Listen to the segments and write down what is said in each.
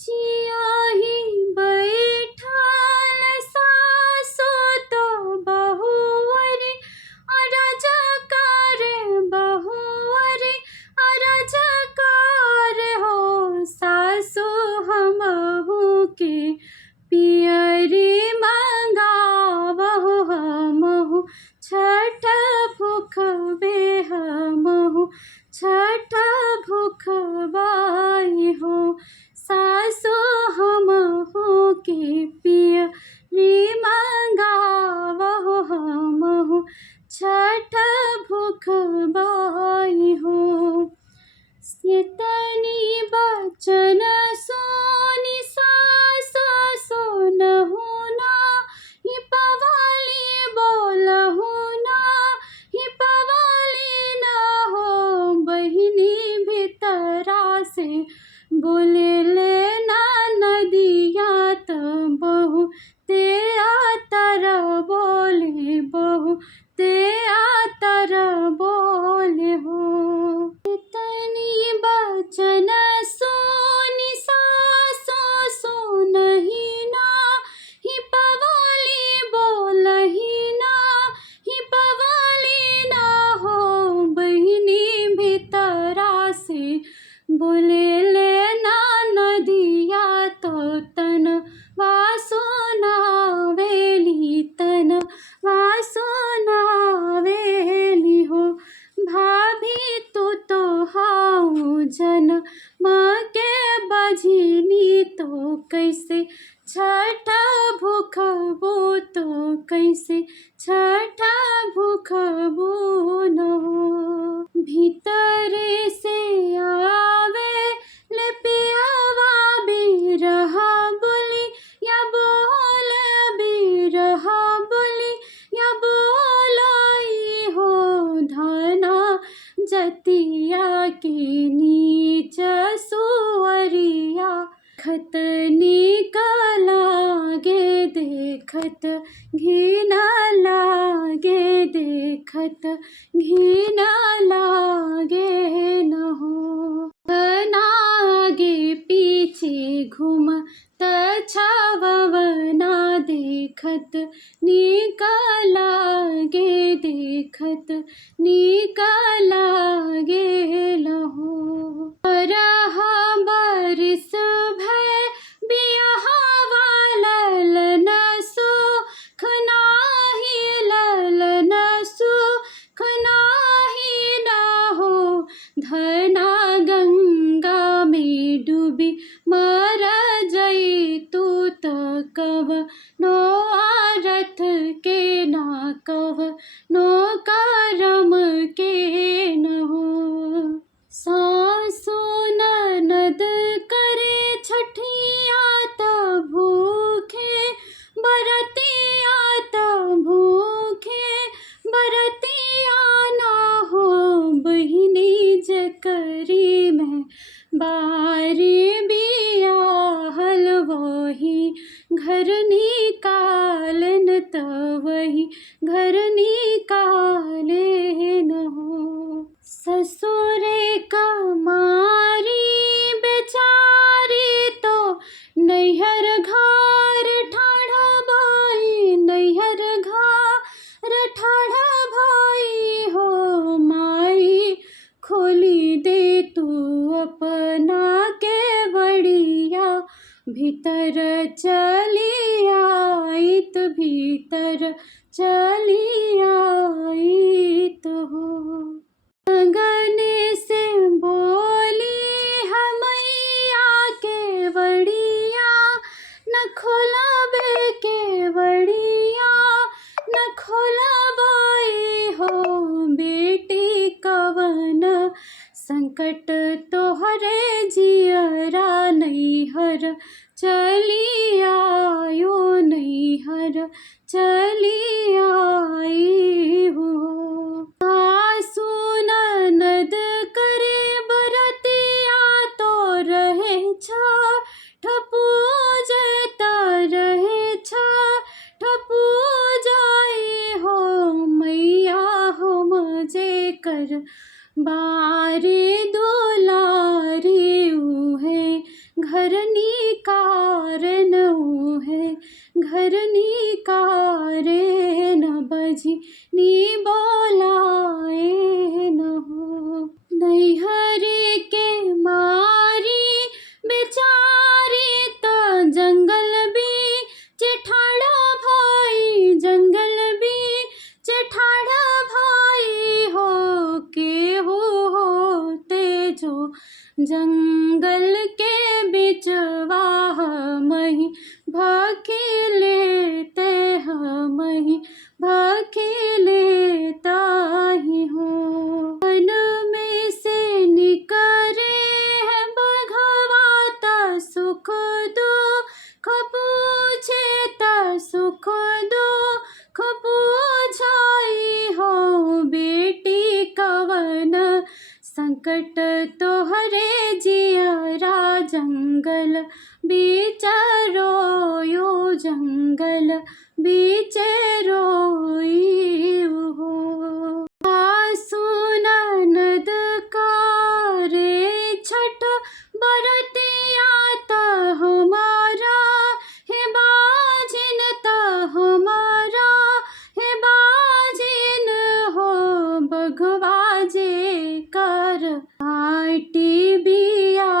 चियाही बैठल सासु तो बहुवरी अरजकार बहुवरी अरजकार हो सासु हमहु के पियरी मंगावहु हमहु छठ भुखबे हमहु छठ भुखबाई हो सासु हमहु के पियरी मंगावहु हमहु छठ भुखबाई हो। सितनी बचन सोनी सासु सुनहु ना ही पवाली बोलहु ना ही पवाली ना हो बहिनी भीतरा से बोले लेना नदिया त बहु ते आतर बोले बहु ते आतर बोले हो। इतनी बचन सोनी सासु सुनहि ना ही पवाली बोलहि ना ही पवाली ना हो बहिनी भीतरा से बोले लेना नदिया तो तन वासुना वेली तन वासुना वेली हो भाभी तू तो हाउ जन माँ के बजनी तो कैसे छठ भुखबो तो कैसे छठ भुखबो न हो। भीतरे से आवे ले पियावा बिरहा बोली या बोल बिरहा बोली या बोलाई हो धना जतिया के नीच सुअरिया खत निकलागे देखत घिन लागे देखत घिन लागे न हो। आगे पीछे घूमत छावना देखत निकलागे देखत निकलागे लहो। रहा बारिश भय बियाहवा ललन सुख नाही ललन सुख नाही न हो धना गंगा में डूबी मर जई तू त कव नो आरथ के ना कव नो करम के न हो। सासु ननद करे छठिया त भूखे बरतिया त भूखे बरतिया ना हो बहिनी जकरी में बारी बिया हलवही घर निकालन त वही घर निकाले न हो। ससुरे कमारी बेचारी तो नैहर घर ठाढ़ भाई नैहर घर ठाढ़ भाई हो माई खोली दे तू अपना के बड़िया भीतर चली आईत भीतर चली आईत हो। गने से बोली हमैया के बड़िया न खोलबे के बड़िया न खोलबे हो बेटी कवन संकट तोहरे जियरा नैहर चली आयो नैहर चली आई हो। सासु ननद करे बरतिया तो रहे छठ पूजत रहे छठ पूजाई हो मैया हम जे कर बारे दुलारी उहे घर नी घरनी कारण है, घरनी कारे न बजी नी बोलाए न हो। नैहरे के मारी बेचारी त जंगल बीच ठाड़ा भाई, जंगल बीच ठाड़ा भाई हो के होते जो जंगल के बिचवा हमहि भखेले ते हमहि भखेले ताहि हो। वन में से निकरे है बघवा त सुख दुख पूछे त सुख दुख पूछाई हो। बेटी कवन संकट तोहरे जियरा, जंगल बीच रोयो जंगल बीच रोई हो। सासु ननद करे छठ बरतिया त हमारा हे बाजिन त हमारा हे बाजिन हो। बघवाजे कर आटी बिया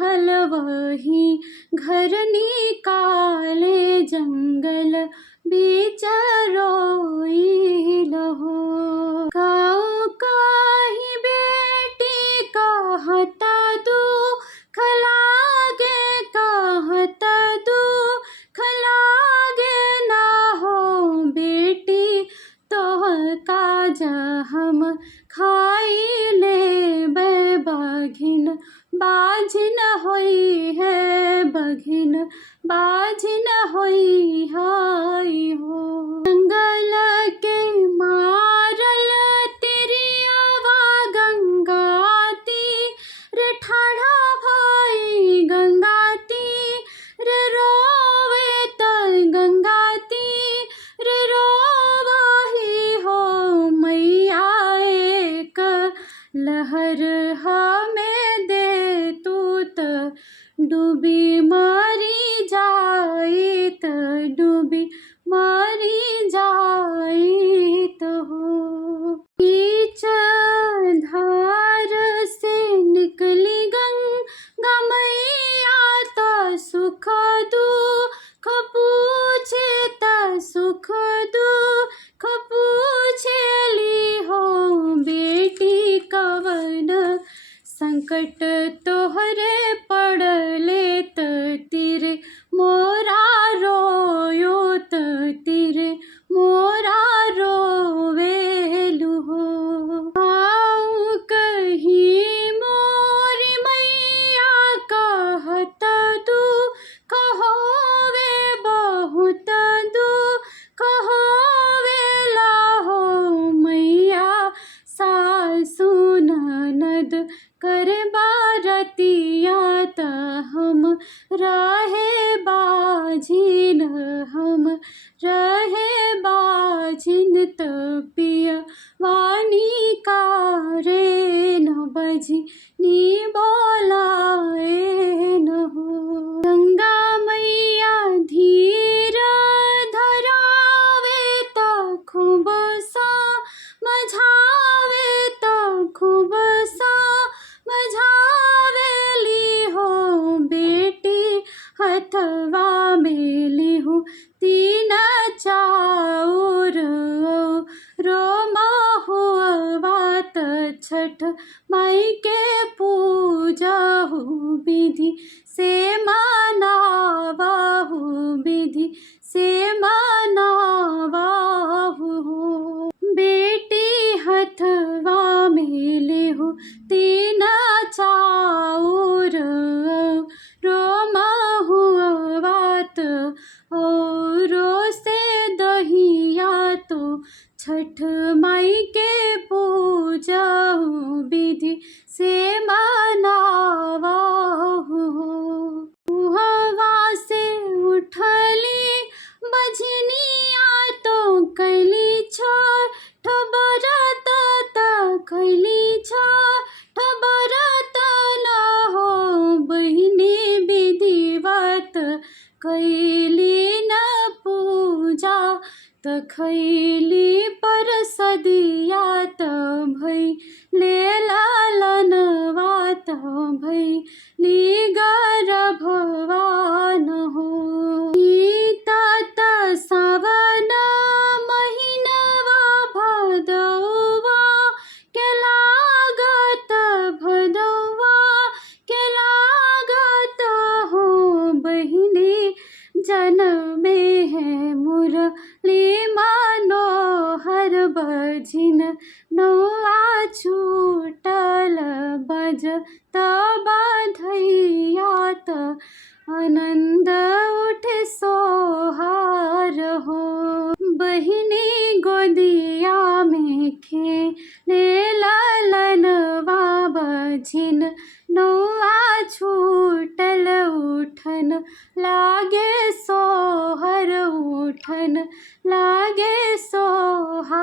हलवही घर निकाले, जंगल बीच रोइल हो। गाँव काही बेटी कहत दुख लागे, कहत दुख लागे ना हो। बेटी तोह काज हम खाइले बघिन बाझिन होई है, बघिन बाझिन होई हाई हो। जंगल के मारल तिरियावा गंगा तीर ठाड़ा भाई, गंगा तीर रोवे त गंगा तीर रोवाही हो। मैया एक लहर हमें दे तू त डूबी मरी जाइत, डूबी मरी जाइत हो। बीच धार से निकली गंगा मैया त सुख दुख पूछे त सुख दुख पूछेली हो। बेटी कवन संकट तोहरे पड़ले त तिरे मोरा रोयो, त तिरे मोरा रोवेलु हो। आऊ कहीं मोरी मैया कहत दुख होवे, बहुत दुख होवेला हो। मैया सासु ननद करे बारतिया त हम रहे बाझिन, हम रहे बाझिन त पिया वाणी कारे न बजी नी बोलाए न हो। गंगा मैया धीर धरावे त खूब समझावे त खूब समझावेली हो। बेटी हथवा में लिहु तीन चाउर रो महुआ त छठ माई के पूजहु विधि से मनावहु, विधि से मनावहु हो। बेटी हथवा में लिहु तीन चाउर रो महुआ त औरो से दहिया तो छठ माई के पूजहु विधि से मनावहु हो। मुहवा से उठली बझनिया तो कैली छठ बरत त कैली छठ बरत न हो। बहिनी विधिवा व्रत कैली न पूजा त खैली परसदिया त भैले लालनवा त भैली गर्भवान हो। तात सावन महिनवा भदौवा के लागत भदौवा के लागत हो बहिनी जनमे है मुरली मनोहर बजिन नौआ छूटल बजत बधैया त आनंद उठे सोहार हो। बहिनी गोदिया में खेले ललनवा बजिन नौआ छूटल उठन लागे सोहर उठन लागे सोहार।